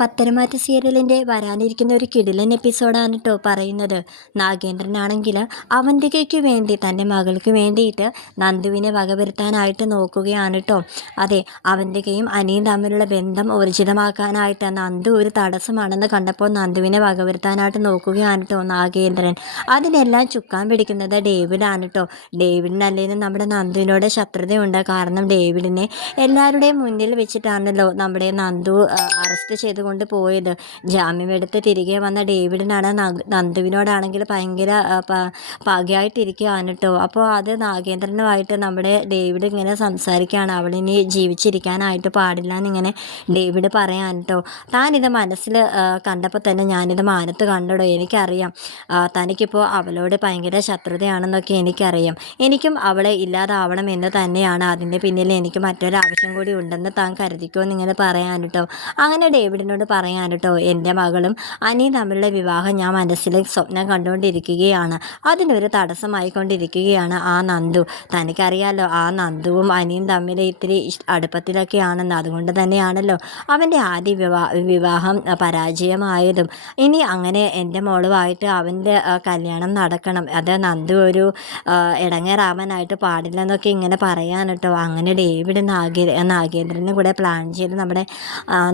പത്തരമാറ്റ് സീരിയലിൻ്റെ വരാനിരിക്കുന്ന ഒരു കിടിലൻ എപ്പിസോഡാണ് കേട്ടോ പറയുന്നത്. നാഗേന്ദ്രനാണെങ്കിൽ അവന്തികയ്ക്ക് വേണ്ടി തൻ്റെ മകൾക്ക് വേണ്ടിയിട്ട് നന്ദുവിനെ വകവരുത്താനായിട്ട് നോക്കുകയാണ് കേട്ടോ. അതെ, അവന്തികയും അനിയും തമ്മിലുള്ള ബന്ധം ഊർജിതമാക്കാനായിട്ട് നന്ദു ഒരു തടസ്സമാണെന്ന് കണ്ടപ്പോൾ നന്ദുവിനെ വകവരുത്താനായിട്ട് നോക്കുകയാണ് കേട്ടോ നാഗേന്ദ്രൻ. അതിനെല്ലാം ചുക്കാൻ പിടിക്കുന്നത് ഡേവിഡാണ് കേട്ടോ. ഡേവിഡിനല്ലേലും നമ്മുടെ നന്ദുവിനോട് ശത്രുതയുണ്ട്. കാരണം ഡേവിഡിനെ എല്ലാവരുടെയും മുന്നിൽ വെച്ചിട്ടാണല്ലോ നമ്മുടെ നന്ദു അറസ്റ്റ് ചെയ്ത് കൊണ്ട് പോയത്. ജാമ്യമെടുത്ത് തിരികെ വന്ന ഡേവിഡിനാണ് നന്ദുവിനോടാണെങ്കിൽ ഭയങ്കര പകയായിട്ടിരിക്കുകയാണ് കേട്ടോ. അപ്പോൾ അത് നാഗേന്ദ്രനുമായിട്ട് നമ്മുടെ ഡേവിഡ് ഇങ്ങനെ സംസാരിക്കുകയാണ്. അവളിനി ജീവിച്ചിരിക്കാനായിട്ട് പാടില്ല എന്നിങ്ങനെ ഡേവിഡ് പറയാൻ കേട്ടോ. താനിത് മനസ്സിൽ കണ്ടപ്പോൾ തന്നെ ഞാനിത് മാനത്ത് കണ്ടടോ. എനിക്കറിയാം തനിക്കിപ്പോൾ അവളോട് ഭയങ്കര ശത്രുതയാണെന്നൊക്കെ എനിക്കറിയാം. എനിക്കും അവളെ ഇല്ലാതാവണം എന്ന് തന്നെയാണ് അതിൻ്റെ പിന്നിൽ എനിക്ക് മറ്റൊരാവശ്യം കൂടി ഉണ്ടെന്ന് താൻ കരുതിക്കോ എന്നിങ്ങനെ പറയാൻ കേട്ടോ. അങ്ങനെ ഡേവിഡിനോട് പറയാൻ കേട്ടോ, എൻ്റെ മകളും അനിയും തമ്മിലുള്ള വിവാഹം ഞാൻ മനസ്സിൽ സ്വപ്നം കണ്ടുകൊണ്ടിരിക്കുകയാണ്. അതിനൊരു തടസ്സമായിക്കൊണ്ടിരിക്കുകയാണ് ആ നന്ദു. തനിക്കറിയാലോ ആ നന്ദുവും അനിയും തമ്മിൽ ഇത്തിരി അടുപ്പത്തിലൊക്കെയാണെന്ന്. അതുകൊണ്ട് തന്നെയാണല്ലോ അവൻ്റെ ആദ്യ വിവാഹം പരാജയമായതും. ഇനി അങ്ങനെ എൻ്റെ മോളുമായിട്ട് അവൻ്റെ കല്യാണം നടക്കണം. അത് നന്ദു ഒരു ഇടങ്ങേറാവാനായിട്ട് പാടില്ലെന്നൊക്കെ ഇങ്ങനെ പറയാൻ കേട്ടോ. അങ്ങനെ ഡേവിഡ് നാഗേന്ദ്രനും കൂടെ പ്ലാൻ ചെയ്ത് നമ്മുടെ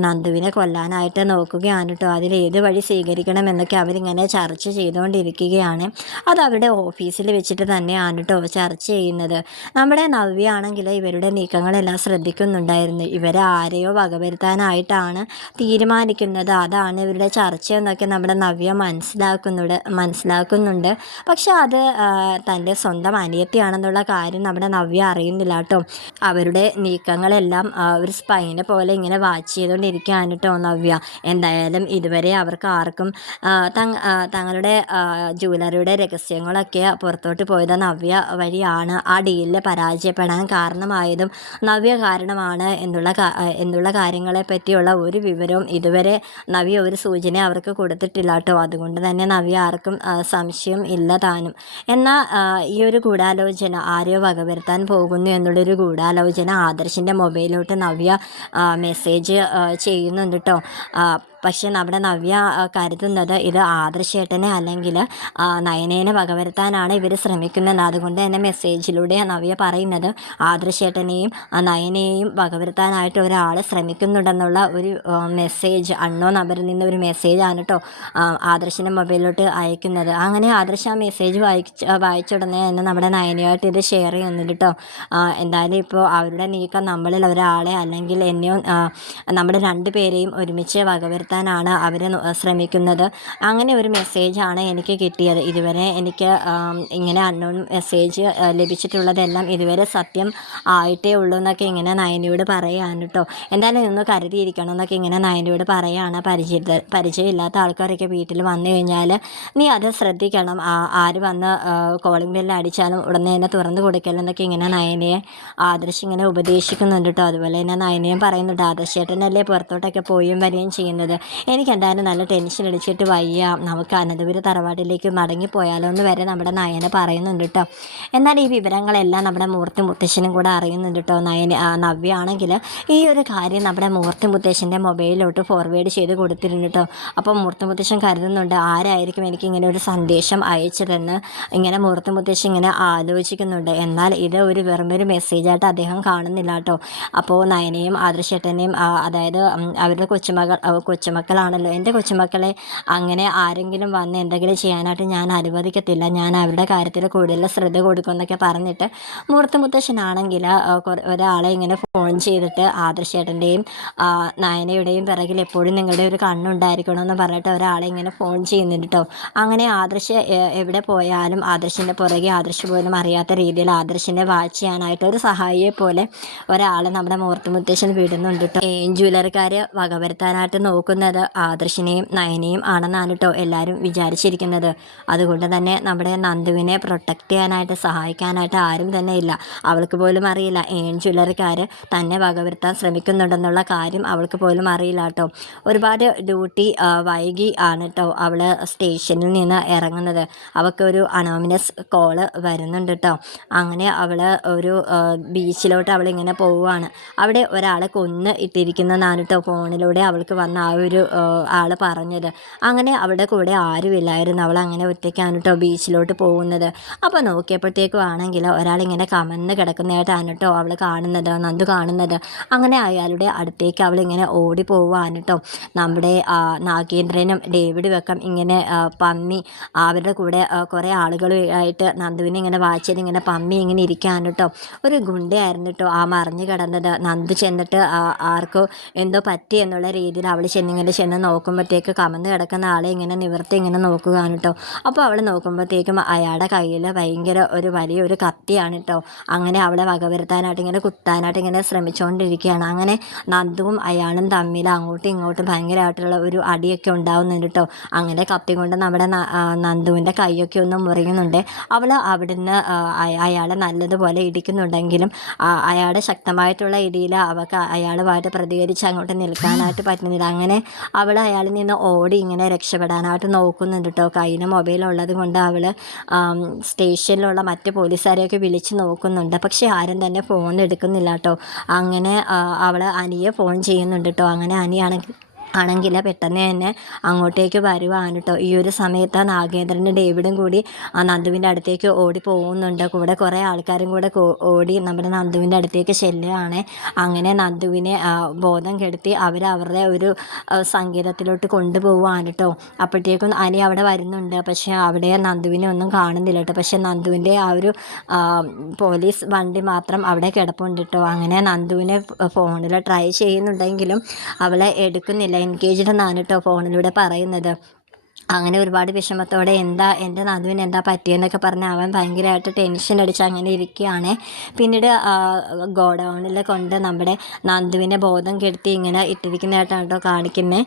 നന്ദുവിനെ കൊല്ലാനായിട്ട് നോക്കുകയാണ് കേട്ടോ. അതിലേത് വഴി സ്വീകരിക്കണം എന്നൊക്കെ അവരിങ്ങനെ ചർച്ച ചെയ്തുകൊണ്ടിരിക്കുകയാണ്. അത് അവരുടെ ഓഫീസിൽ വെച്ചിട്ട് തന്നെയാണ് കേട്ടോ ചർച്ച ചെയ്യുന്നത്. നമ്മുടെ നവ്യ ആണെങ്കിൽ ഇവരുടെ നീക്കങ്ങളെല്ലാം ശ്രദ്ധിക്കുന്നുണ്ടായിരുന്നു. ഇവരെ ആരെയോ വകവരുത്താനായിട്ടാണ് തീരുമാനിക്കുന്നത്. അതാണ് ഇവരുടെ ചർച്ച എന്നൊക്കെ നമ്മുടെ നവ്യ മനസ്സിലാക്കുന്നുണ്ട്. പക്ഷെ അത് തൻ്റെ സ്വന്തം അനിയത്തിയാണെന്നുള്ള കാര്യം നമ്മുടെ നവ്യ അറിയുന്നില്ല കേട്ടോ. അവരുടെ നീക്കങ്ങളെല്ലാം ഒരു സ്പൈനെ പോലെ ഇങ്ങനെ വാച്ച് ചെയ്തുകൊണ്ടിരിക്കുകയാണ് കേട്ടോ നവ്യ. എന്തായാലും ഇതുവരെ അവർക്ക് ആർക്കും തങ്ങളുടെ ജുവലറിയുടെ രഹസ്യങ്ങളൊക്കെ പുറത്തോട്ട് പോയത് നവ്യ വഴിയാണ്. ആ ഡീലിൽ പരാജയപ്പെടാൻ കാരണമായതും നവ്യ കാരണമാണ് എന്നുള്ള കാര്യങ്ങളെ പറ്റിയുള്ള ഒരു വിവരവും ഇതുവരെ നവ്യ ഒരു സൂചന അവർക്ക് കൊടുത്തിട്ടില്ല കേട്ടോ. അതുകൊണ്ട് തന്നെ നവ്യ ആർക്കും സംശയം ഇല്ല താനും. എന്നാൽ ഈ ഒരു ഗൂഢാലോചന ആരെയോ വകവരുത്താൻ പോകുന്നു എന്നുള്ളൊരു ഗൂഢാലോചന ആദർശിൻ്റെ മൊബൈലിലോട്ട് നവ്യ മെസ്സേജ് ചെയ്യുന്നുണ്ട് കേട്ടോ. പക്ഷെ നമ്മുടെ നവ്യ കരുതുന്നത് ഇത് ആദർശേട്ടനെ അല്ലെങ്കിൽ നയനേനെ വകവരുത്താനാണ് ഇവർ ശ്രമിക്കുന്നത്. അതുകൊണ്ട് തന്നെ മെസ്സേജിലൂടെ നവ്യ പറയുന്നത് ആദർശേട്ടനെയും നയനയെയും വകവരുത്താനായിട്ട് ഒരാൾ ശ്രമിക്കുന്നുണ്ടെന്നുള്ള ഒരു മെസ്സേജ് അൺനോൺ നമ്പറിൽ നിന്ന് ഒരു മെസ്സേജാണ് കേട്ടോ ആദർശിൻ്റെ മൊബൈലിലോട്ട് അയക്കുന്നത്. അങ്ങനെ ആദർശ് ആ മെസ്സേജ് വായിച്ച ഉടനെ തന്നെ നമ്മുടെ നയനയായിട്ട് ഇത് ഷെയർ ചെയ്യുന്നുണ്ട് കേട്ടോ. എന്തായാലും ഇപ്പോൾ അവരുടെ നീക്കം നമ്മളിൽ ഒരാളെ അല്ലെങ്കിൽ എന്നെയോ നമ്മുടെ രണ്ടുപേരെയും ഒരുമിച്ച് വകവരുത്താനാണ് അവർ ശ്രമിക്കുന്നത്. അങ്ങനെ ഒരു മെസ്സേജാണ് എനിക്ക് കിട്ടിയത്. ഇതുവരെ എനിക്ക് ഇങ്ങനെ അൺനോൺ മെസ്സേജ് ലഭിച്ചിട്ടുള്ളതെല്ലാം ഇതുവരെ സത്യം ആയിട്ടേ ഉള്ളൂ എന്നൊക്കെ ഇങ്ങനെ നയനയോട് പറയുകയാണ് കേട്ടോ. എന്തായാലും നിന്ന് കരുതിയിരിക്കണം എന്നൊക്കെ ഇങ്ങനെ നയനയോട് പറയുകയാണ്. പരിചയമില്ലാത്ത ആൾക്കാരൊക്കെ വീട്ടിൽ വന്നു കഴിഞ്ഞാൽ നീ അത് ശ്രദ്ധിക്കണം. ആര് വന്ന് കോളിംഗ് ബെല്ല് അടിച്ചാലും ഉടനെ തന്നെ തുറന്നു കൊടുക്കലെന്നൊക്കെ ഇങ്ങനെ നയനയെ ആദർശ് ഇങ്ങനെ ഉപദേശിക്കുന്നുണ്ട് കേട്ടോ. അതുപോലെ തന്നെ നയനയും പറയുന്നുണ്ട് ആദർശേട്ടനല്ലേ പുറത്തോട്ടൊക്കെ പോയും വരികയും ചെയ്യുന്നത്. എനിക്ക് എന്തായാലും നല്ല ടെൻഷൻ അടിച്ചിട്ട് വയ്യ, നമുക്ക് അനന്തപുരി തറവാട്ടിലേക്ക് മടങ്ങിപ്പോയാലോ എന്ന് വരെ നമ്മുടെ നയന പറയുന്നുണ്ട് കേട്ടോ. എന്നാൽ ഈ വിവരങ്ങളെല്ലാം നമ്മുടെ മൂർത്തി മുത്തശ്ശനും കൂടെ അറിയുന്നുണ്ട് കേട്ടോ. നവ്യ ആണെങ്കിൽ ഈ ഒരു കാര്യം നമ്മുടെ മൂർത്തി മുത്തശ്ശൻ്റെ മൊബൈലിലോട്ട് ഫോർവേഡ് ചെയ്ത് കൊടുത്തിട്ടുണ്ട് കേട്ടോ. അപ്പോൾ മൂർത്തി മുത്തശ്ശൻ കരുതുന്നുണ്ട് ആരായിരിക്കും എനിക്ക് ഇങ്ങനെ ഒരു സന്ദേശം അയച്ചതെന്ന് ഇങ്ങനെ മൂർത്തി മുത്തശ്ശൻ ഇങ്ങനെ ആലോചിക്കുന്നുണ്ട്. എന്നാൽ ഇത് വെറുമൊരു മെസ്സേജായിട്ട് അദ്ദേഹം കാണുന്നില്ല കേട്ടോ. അപ്പോൾ നയനയും ആദർശേട്ടനെയും അതായത് അവരുടെ കൊച്ചുമക്കളാണല്ലോ, എൻ്റെ കൊച്ചുമക്കളെ അങ്ങനെ ആരെങ്കിലും വന്ന് എന്തെങ്കിലും ചെയ്യാനായിട്ട് ഞാൻ അനുവദിക്കത്തില്ല, ഞാൻ അവരുടെ കാര്യത്തിൽ കൂടുതൽ ശ്രദ്ധ കൊടുക്കുമെന്നൊക്കെ പറഞ്ഞിട്ട് മൂർത്തി മുത്തശ്ശനാണെങ്കിൽ ഒരാളെ ഇങ്ങനെ ഫോൺ ചെയ്തിട്ട് ആദർശേട്ടൻ്റെയും നയനയുടെയും പിറകിൽ എപ്പോഴും നിങ്ങളുടെ ഒരു കണ്ണുണ്ടായിരിക്കണമെന്ന് പറഞ്ഞിട്ട് ഒരാളെ ഇങ്ങനെ ഫോൺ ചെയ്യുന്നുണ്ട് കേട്ടോ. അങ്ങനെ ആദർശ് എവിടെ പോയാലും ആദർശിൻ്റെ പുറകെ ആദർശ് പോലും അറിയാത്ത രീതിയിൽ ആദർശിനെ വാച്ച് ചെയ്യാനായിട്ട് ഒരു സഹായിയെ പോലെ ഒരാളെ നമ്മുടെ മൂർത്തി മുത്തശ്ശൻ വിടുന്നുണ്ട് കേട്ടോ. ജ്വല്ലറിക്കാരെ വകവരുത്താനായിട്ട് നോക്കുന്നത് ആദർശിനെയും നയനെയും ആണെന്നാണ് കേട്ടോ എല്ലാവരും വിചാരിച്ചിരിക്കുന്നത്. അതുകൊണ്ട് തന്നെ നമ്മുടെ നന്ദുവിനെ പ്രൊട്ടക്റ്റ് ചെയ്യാനായിട്ട് സഹായിക്കാനായിട്ട് ആരും തന്നെ ഇല്ല. അവൾക്ക് പോലും അറിയില്ല ജ്വല്ലറിക്കാർ തന്നെ വകവരുത്താൻ ശ്രമിക്കുന്നുണ്ടെന്നുള്ള കാര്യം അവൾക്ക് പോലും അറിയില്ല കേട്ടോ. ഒരുപാട് ഡ്യൂട്ടി വൈകി ആണ് കേട്ടോ അവൾ സ്റ്റേഷനിൽ നിന്ന് ഇറങ്ങുന്നത്. അവൾക്കൊരു അനോമിനസ് കോള് വരുന്നുണ്ട് കേട്ടോ. അങ്ങനെ അവൾ ഒരു ബീച്ചിലോട്ട് അവളിങ്ങനെ പോവുകയാണ്. അവിടെ ഒരാളെ കൊന്ന് ഇട്ടിരിക്കുന്നതാണ് കേട്ടോ ഫോണിലൂടെ അവൾക്ക് വന്ന ആ ഒരു ഒരു ആൾ പറഞ്ഞത്. അങ്ങനെ അവളുടെ കൂടെ ആരുമില്ലായിരുന്നു. അവൾ അങ്ങനെ ഒറ്റയ്ക്കാണ് കേട്ടോ ബീച്ചിലോട്ട് പോകുന്നത്. അപ്പോൾ നോക്കിയപ്പോഴത്തേക്കും ആണെങ്കിൽ ഒരാളിങ്ങനെ കമന്ന് കിടക്കുന്നതായിട്ടാണ് കേട്ടോ അവൾ കാണുന്നത്, നന്ദു കാണുന്നത്. അങ്ങനെ അയാളുടെ അടുത്തേക്ക് അവളിങ്ങനെ ഓടി പോവുകയാണ് കേട്ടോ. നമ്മുടെ നാഗേന്ദ്രനും ഡേവിഡും ഒക്കെ ഇങ്ങനെ പമ്മി അവരുടെ കൂടെ കുറേ ആളുകളുമായിട്ട് നന്ദുവിനെ ഇങ്ങനെ വായിച്ചത് ഇങ്ങനെ പമ്മി ഇങ്ങനെ ഇരിക്കുകയാണ് കേട്ടോ. ഒരു ഗുണ്ടയായിരുന്നു കേട്ടോ ആ മറിഞ്ഞു കിടന്നത്. നന്ദു ചെന്നിട്ട് ആർക്കോ എന്തോ പറ്റി എന്നുള്ള രീതിയിൽ അവൾ ചെന്ന് നോക്കുമ്പോഴത്തേക്ക് കമന്ന് കിടക്കുന്ന ആളെ ഇങ്ങനെ നിവർത്തി ഇങ്ങനെ നോക്കുകയാണ് കേട്ടോ. അപ്പോൾ അവൾ നോക്കുമ്പോഴത്തേക്കും അയാളുടെ കയ്യിൽ ഭയങ്കര ഒരു വലിയൊരു കത്തിയാണ് കേട്ടോ. അങ്ങനെ അവളെ വകവരുത്താനായിട്ട് ഇങ്ങനെ കുത്താനായിട്ട് ഇങ്ങനെ ശ്രമിച്ചുകൊണ്ടിരിക്കുകയാണ്. അങ്ങനെ നന്ദുവും അയാളും തമ്മിൽ അങ്ങോട്ടും ഇങ്ങോട്ടും ഭയങ്കരമായിട്ടുള്ള ഒരു അടിയൊക്കെ ഉണ്ടാവുന്നുണ്ട് കേട്ടോ. അങ്ങനെ കത്തി കൊണ്ട് നമ്മുടെ നന്ദുവിൻ്റെ കൈയൊക്കെ ഒന്ന് മുറിയുന്നുണ്ട്. അവൾ അവിടുന്ന് അയാളെ നല്ലതുപോലെ ഇടിക്കുന്നുണ്ടെങ്കിലും അയാളുടെ ശക്തമായിട്ടുള്ള ഇടിയിൽ അവൾക്ക് അയാളുമായിട്ട് പ്രതികരിച്ച് അങ്ങോട്ട് നിൽക്കാനായിട്ട് പറ്റുന്നില്ല. അങ്ങനെ അവൾ അയാളിൽ നിന്ന് ഓടി ഇങ്ങനെ രക്ഷപ്പെടാനായിട്ട് നോക്കുന്നുണ്ട് കേട്ടോ. കയ്യിൽ മൊബൈൽ ഉള്ളത് കൊണ്ട് അവൾ സ്റ്റേഷനിലുള്ള മറ്റ് പോലീസുകാരെയൊക്കെ വിളിച്ച് നോക്കുന്നുണ്ട്. പക്ഷേ ആരും തന്നെ ഫോൺ എടുക്കുന്നില്ല കേട്ടോ. അങ്ങനെ അവൾ അനിയെ ഫോൺ ചെയ്യുന്നുണ്ട് കേട്ടോ. അങ്ങനെ ആണെങ്കിൽ പെട്ടെന്ന് തന്നെ അങ്ങോട്ടേക്ക് വരുവാണ് കേട്ടോ. ഈ ഒരു സമയത്ത് നാഗേന്ദ്രനും ഡേവിഡും കൂടി നന്ദുവിൻ്റെ അടുത്തേക്ക് ഓടി പോകുന്നുണ്ട്. കൂടെ കുറേ ആൾക്കാരും കൂടെ ഓടി നമ്മുടെ നന്ദുവിൻ്റെ അടുത്തേക്ക് ചെല്ലുകയാണ്. അങ്ങനെ നന്ദുവിനെ ബോധം കെടുത്തി അവരുടെ ഒരു സംഗീതത്തിലോട്ട് കൊണ്ടുപോവുകയാണ് കേട്ടോ. അപ്പോഴത്തേക്കും അനി അവിടെ വരുന്നുണ്ട്. പക്ഷേ അവിടെ നന്ദുവിനെ ഒന്നും കാണുന്നില്ല കേട്ടോ. പക്ഷേ നന്ദുവിൻ്റെ ആ ഒരു പോലീസ് വണ്ടി മാത്രം അവിടെ കിടപ്പുണ്ട് കേട്ടോ. അങ്ങനെ നന്ദുവിനെ ഫോണിൽ ട്രൈ ചെയ്യുന്നുണ്ടെങ്കിലും അവളെ എടുക്കുന്നില്ല. എൻഗേജ്ഡ് എന്നാണ് കേട്ടോ ഫോണിലൂടെ പറയുന്നത്. അങ്ങനെ ഒരുപാട് വിഷമത്തോടെ എൻ്റെ നന്ദുവിന് എന്താ പറ്റിയെന്നൊക്കെ പറഞ്ഞ് അവൻ ഭയങ്കരമായിട്ട് ടെൻഷൻ അടിച്ച് അങ്ങനെ ഇരിക്കുകയാണ്. പിന്നീട് ഗോഡൗണിൽ കൊണ്ട് നമ്മുടെ നന്ദുവിനെ ബോധം കെടുത്തി ഇങ്ങനെ ഇട്ടിരിക്കുന്നതായിട്ടാണ് കേട്ടോ കാണിക്കുന്നത്.